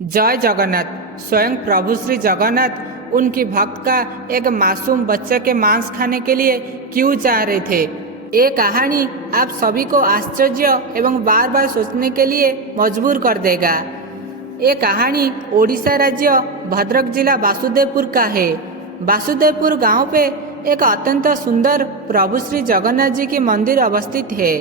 जय जगन्नाथ। स्वयं प्रभु श्री जगन्नाथ उनकी भक्त का एक मासूम बच्चे के मांस खाने के लिए क्यों जा रहे थे। ये कहानी आप सभी को आश्चर्य एवं बार बार सोचने के लिए मजबूर कर देगा। ये कहानी ओडिशा राज्य भद्रक जिला वासुदेवपुर का है। वासुदेवपुर गांव पे एक अत्यंत सुंदर प्रभु श्री जगन्नाथ जी की मंदिर अवस्थित है।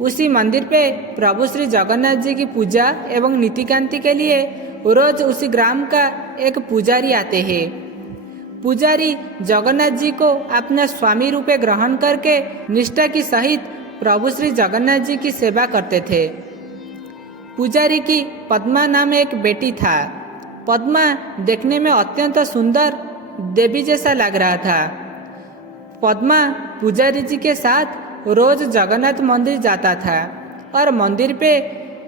उसी मंदिर पे प्रभु श्री जगन्नाथ जी की पूजा एवं नीतिकांति के लिए रोज उसी ग्राम का एक पुजारी आते हैं। पुजारी जगन्नाथ जी को अपना स्वामी रूपे ग्रहण करके निष्ठा की सहित प्रभु श्री जगन्नाथ जी की सेवा करते थे। पुजारी की पद्मा नाम एक बेटी था। पद्मा देखने में अत्यंत सुंदर देवी जैसा लग रहा था। पद्मा पुजारी जी के साथ रोज जगन्नाथ मंदिर जाता था और मंदिर पे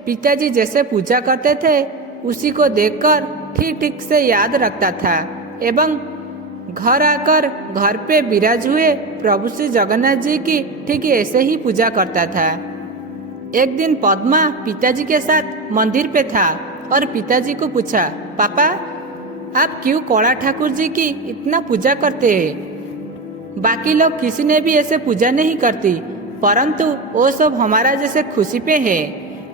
पिताजी जैसे पूजा करते थे उसी को देखकर ठीक ठीक से याद रखता था एवं घर आकर घर पे विराज हुए प्रभु श्री जगन्नाथ जी की ठीक ऐसे ही पूजा करता था। एक दिन पद्मा पिताजी के साथ मंदिर पे था और पिताजी को पूछा, पापा आप क्यों कौड़ा ठाकुर जी की इतना पूजा करते हैं? बाकी लोग किसी ने भी ऐसे पूजा नहीं करती, परंतु वो सब हमारा जैसे खुशी पे है।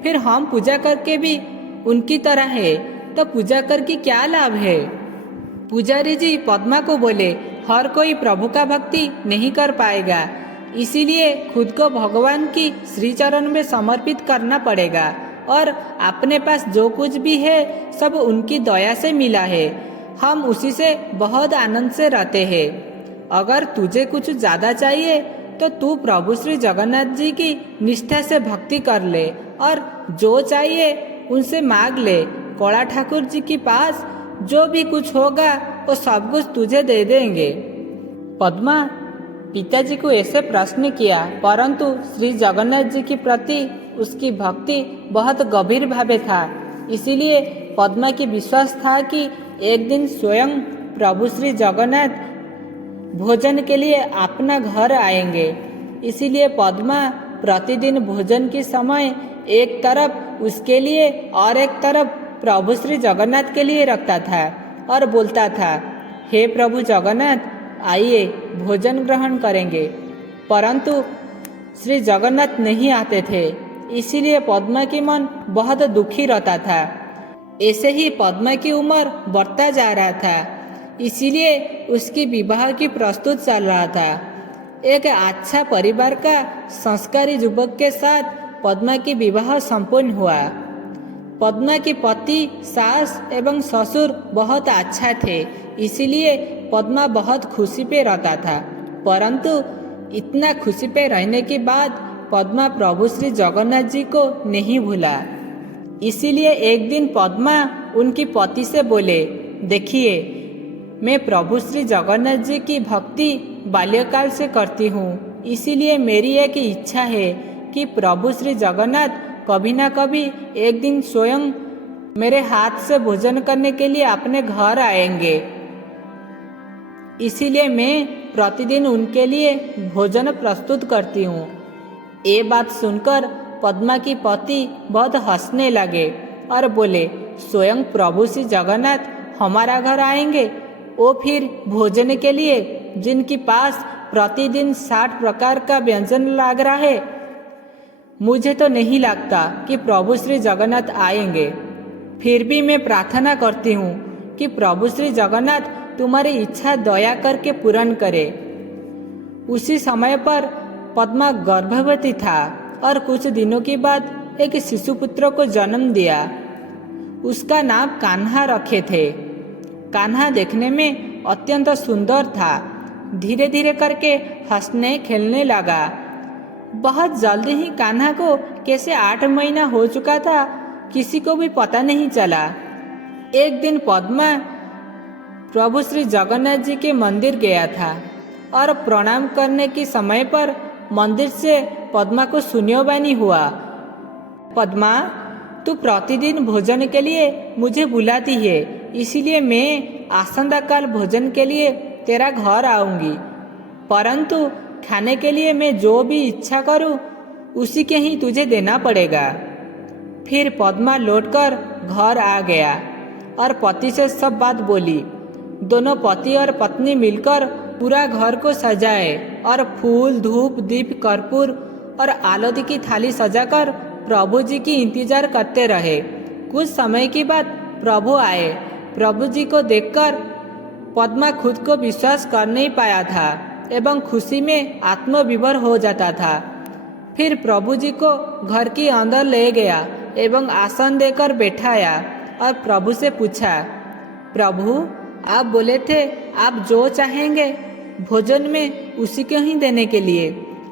फिर हम पूजा करके भी उनकी तरह है तो पूजा करके क्या लाभ है? पुजारी जी पद्मा को बोले, हर कोई प्रभु का भक्ति नहीं कर पाएगा, इसीलिए खुद को भगवान की श्री चरण में समर्पित करना पड़ेगा और अपने पास जो कुछ भी है सब उनकी दया से मिला है। हम उसी से बहुत आनंद से रहते हैं। अगर तुझे कुछ ज़्यादा चाहिए तो तू प्रभु श्री जगन्नाथ जी की निष्ठा से भक्ति कर ले और जो चाहिए उनसे मांग ले। कौड़ा ठाकुर जी के पास जो भी कुछ होगा वो सब कुछ तुझे दे देंगे। पद्मा पिताजी को ऐसे प्रश्न किया, परंतु श्री जगन्नाथ जी के प्रति उसकी भक्ति बहुत गंभीर भावे था। इसीलिए पद्मा की विश्वास था कि एक दिन स्वयं प्रभु श्री जगन्नाथ भोजन के लिए अपना घर आएंगे। इसीलिए पद्मा प्रतिदिन भोजन के समय एक तरफ उसके लिए और एक तरफ प्रभु श्री जगन्नाथ के लिए रखता था और बोलता था, हे प्रभु जगन्नाथ आइए भोजन ग्रहण करेंगे। परंतु श्री जगन्नाथ नहीं आते थे, इसीलिए पद्मा की मन बहुत दुखी रहता था। ऐसे ही पद्मा की उम्र बढ़ता जा रहा था, इसीलिए उसकी विवाह की प्रस्तुत चल रहा था। एक अच्छा परिवार का संस्कारी युवक के साथ पद्मा की विवाह संपन्न हुआ। पद्मा के पति, सास एवं ससुर बहुत अच्छा थे, इसीलिए पद्मा बहुत खुशी पे रहता था। परंतु इतना खुशी पे रहने के बाद पद्मा प्रभु श्री जगन्नाथ जी को नहीं भूला। इसीलिए एक दिन पद्मा उनकी पति से बोले, देखिए मैं प्रभु श्री जगन्नाथ जी की भक्ति बाल्यकाल से करती हूँ, इसीलिए मेरी एक इच्छा है कि प्रभु श्री जगन्नाथ कभी ना कभी एक दिन स्वयं मेरे हाथ से भोजन करने के लिए अपने घर आएंगे। इसीलिए मैं प्रतिदिन उनके लिए भोजन प्रस्तुत करती हूँ। ये बात सुनकर पद्मा की पति बहुत हंसने लगे और बोले, स्वयं प्रभु श्री जगन्नाथ हमारा घर आएंगे, वो फिर भोजन के लिए जिनके पास प्रतिदिन 60 प्रकार का व्यंजन लग रहा है? मुझे तो नहीं लगता कि प्रभु श्री जगन्नाथ आएंगे। फिर भी मैं प्रार्थना करती हूँ कि प्रभु श्री जगन्नाथ तुम्हारी इच्छा दया करके पूर्ण करे। उसी समय पर पद्मा गर्भवती था और कुछ दिनों के बाद एक शिशु पुत्र को जन्म दिया। उसका नाम कान्हा रखे थे। कान्हा देखने में अत्यंत सुंदर था। धीरे धीरे करके हंसने खेलने लगा। बहुत जल्दी ही कान्हा को कैसे 8 महीना हो चुका था किसी को भी पता नहीं चला। एक दिन पद्मा प्रभु श्री जगन्नाथ जी के मंदिर गया था और प्रणाम करने के समय पर मंदिर से पद्मा को सुनियोबानी हुआ, पद्मा तू प्रतिदिन भोजन के लिए मुझे बुलाती है, इसीलिए मैं आसंदाकाल भोजन के लिए तेरा घर आऊंगी, परंतु खाने के लिए मैं जो भी इच्छा करूं उसी के ही तुझे देना पड़ेगा। फिर पद्मा लौटकर घर आ गया और पति से सब बात बोली। दोनों पति और पत्नी मिलकर पूरा घर को सजाए और फूल, धूप, दीप, कर्पूर और आलती की थाली सजाकर प्रभु जी की इंतजार करते रहे। कुछ समय के बाद प्रभु आए। प्रभु जी को देखकर पद्मा खुद को विश्वास कर नहीं पाया था एवं खुशी में आत्मविभोर हो जाता था। फिर प्रभु जी को घर के अंदर ले गया एवं आसन देकर बैठाया और प्रभु से पूछा, प्रभु आप बोले थे आप जो चाहेंगे भोजन में उसी को ही देने के लिए।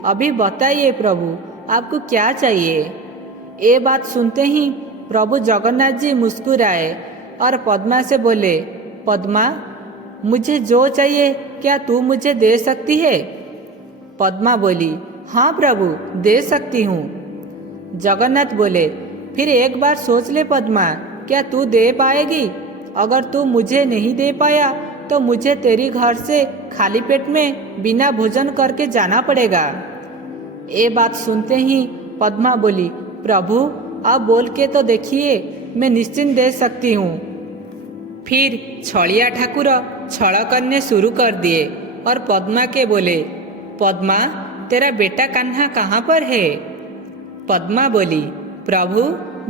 अभी बताइए प्रभु आपको क्या चाहिए। ये बात सुनते ही प्रभु जगन्नाथ जी मुस्कुराए और पद्मा से बोले, पद्मा मुझे जो चाहिए क्या तू मुझे दे सकती है? पद्मा बोली, हाँ प्रभु दे सकती हूँ। जगन्नाथ बोले, फिर एक बार सोच ले पद्मा, क्या तू दे पाएगी? अगर तू मुझे नहीं दे पाया तो मुझे तेरी घर से खाली पेट में बिना भोजन करके जाना पड़ेगा। ये बात सुनते ही पद्मा बोली, प्रभु आप बोल के तो देखिए, मैं निश्चिंत दे सकती हूँ। फिर छड़िया ठाकुर छल करने शुरू कर दिए और पद्मा के बोले, पद्मा तेरा बेटा कान्हा कहाँ पर है? पद्मा बोली, प्रभु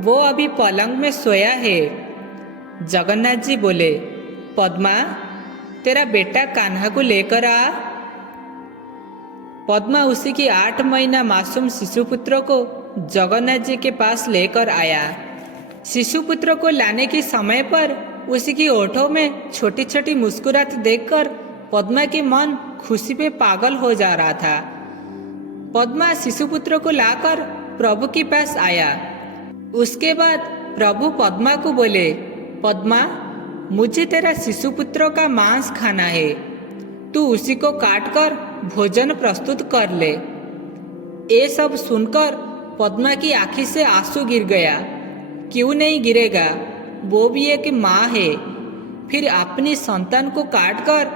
वो अभी पलंग में सोया है। जगन्नाथ जी बोले, पद्मा तेरा बेटा कान्हा को लेकर आ। पद्मा उसी की 8 महीना मासूम शिशुपुत्र को जगन्नाथ जी के पास लेकर आया। शिशुपुत्र को लाने के समय पर उसी की ओठों में छोटी छोटी मुस्कुराहट देखकर पद्मा के मन खुशी पे पागल हो जा रहा था। पद्मा शिशुपुत्र को लाकर प्रभु के पास आया। उसके बाद प्रभु पद्मा को बोले, पद्मा मुझे तेरा शिशुपुत्र का मांस खाना है, तू उसी को काट कर भोजन प्रस्तुत कर ले। ये सब सुनकर पद्मा की आंखी से आंसू गिर गया। क्यों नहीं गिरेगा, वो भी एक माँ है, फिर अपनी संतान को काटकर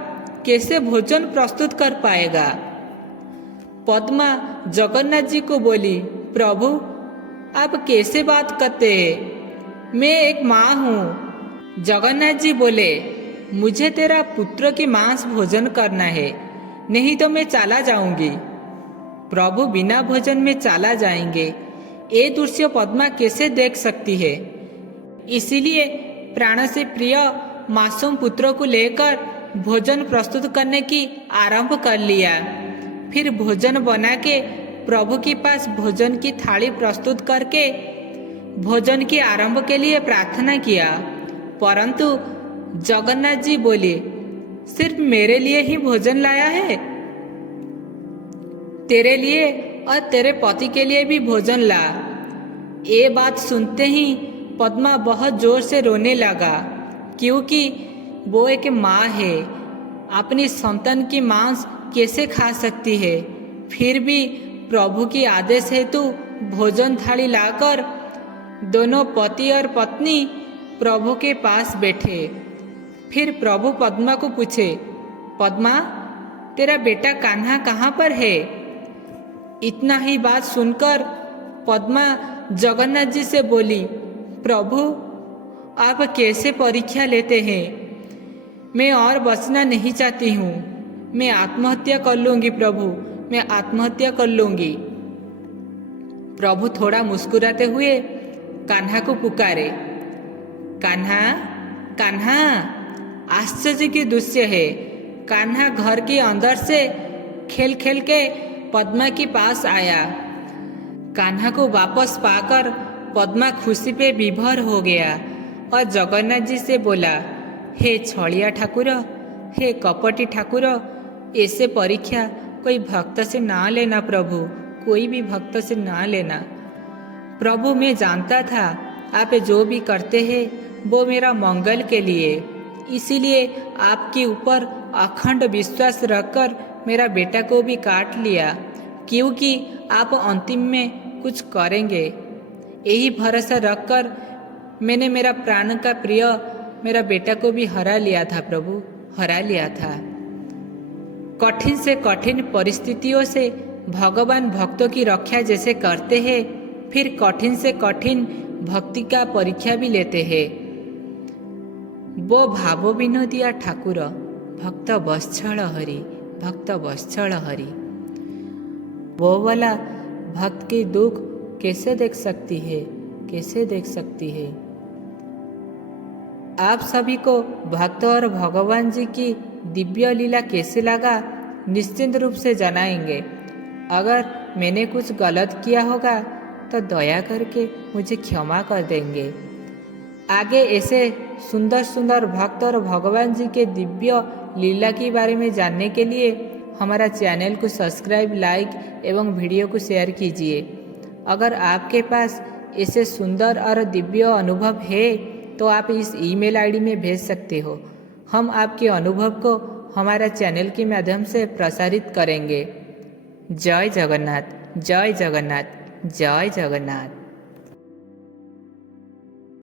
कैसे भोजन प्रस्तुत कर पाएगा। पद्मा जगन्नाथ जी को बोली, प्रभु आप कैसे बात करते हैं, मैं एक माँ हूँ। जगन्नाथ जी बोले, मुझे तेरा पुत्र की मांस भोजन करना है, नहीं तो मैं चला जाऊंगी। प्रभु बिना भोजन में चला जाएंगे, ये दृश्य पद्मा कैसे देख सकती है। इसीलिए प्राण से प्रिय मासूम पुत्र को लेकर भोजन प्रस्तुत करने की आरंभ कर लिया। फिर भोजन बना के प्रभु के पास भोजन की थाली प्रस्तुत करके भोजन के आरंभ के लिए प्रार्थना किया। परंतु जगन्नाथ जी बोले, सिर्फ मेरे लिए ही भोजन लाया है, तेरे लिए और तेरे पति के लिए भी भोजन ला। ये बात सुनते ही पद्मा बहुत जोर से रोने लगा, क्योंकि वो एक माँ है, अपनी संतान की मांस कैसे खा सकती है। फिर भी प्रभु की आदेश हेतु भोजन थाली लाकर दोनों पति और पत्नी प्रभु के पास बैठे। फिर प्रभु पद्मा को पूछे, पद्मा तेरा बेटा कान्हा कहाँ पर है? इतना ही बात सुनकर पद्मा जगन्नाथ जी से बोली, प्रभु आप कैसे परीक्षा लेते हैं, मैं और बचना नहीं चाहती हूँ, मैं आत्महत्या कर लूँगी प्रभु, मैं आत्महत्या कर लूँगी। प्रभु थोड़ा मुस्कुराते हुए कान्हा को पुकारे, कान्हा कान्हा। आश्चर्य की दृश्य है, कान्हा घर के अंदर से खेल खेल के पद्मा के पास आया। कान्हा को वापस पाकर पद्मा खुशी पे विभोर हो गया और जगन्नाथ जी से बोला, हे छड़िया ठाकुर, हे कपटी ठाकुर, ऐसे परीक्षा कोई भक्त से ना लेना प्रभु, कोई भी भक्त से ना लेना। प्रभु मैं जानता था आप जो भी करते हैं वो मेरा मंगल के लिए, इसीलिए आपके ऊपर अखंड विश्वास रखकर मेरा बेटा को भी काट लिया, क्योंकि आप अंतिम में कुछ करेंगे। यही भरोसा रखकर मैंने मेरा प्राण का प्रिय मेरा बेटा को भी हरा लिया था प्रभु, हरा लिया था। कठिन से कठिन परिस्थितियों से भगवान भक्तों की रक्षा जैसे करते हैं, फिर कठिन से कठिन भक्ति का परीक्षा भी लेते हैं। वो भाव विनोदिया ठाकुर भक्त वत्सल हरि, भक्त वत्सल हरि। वो वाला भक्त की दुख कैसे देख सकती है, कैसे देख सकती है। आप सभी को भक्त और भगवान जी की दिव्य लीला कैसे लगा निश्चिंत रूप से जनाएंगे। अगर मैंने कुछ गलत किया होगा तो दया करके मुझे क्षमा कर देंगे। आगे ऐसे सुंदर सुंदर भक्त और भगवान जी के दिव्य लीला के बारे में जानने के लिए हमारा चैनल को सब्सक्राइब, लाइक एवं वीडियो को शेयर कीजिए। अगर आपके पास ऐसे सुंदर और दिव्य अनुभव है तो आप इस ईमेल आईडी में भेज सकते हो। हम आपके अनुभव को हमारा चैनल के माध्यम से प्रसारित करेंगे। जय जगन्नाथ, जय जगन्नाथ, जय जगन्नाथ।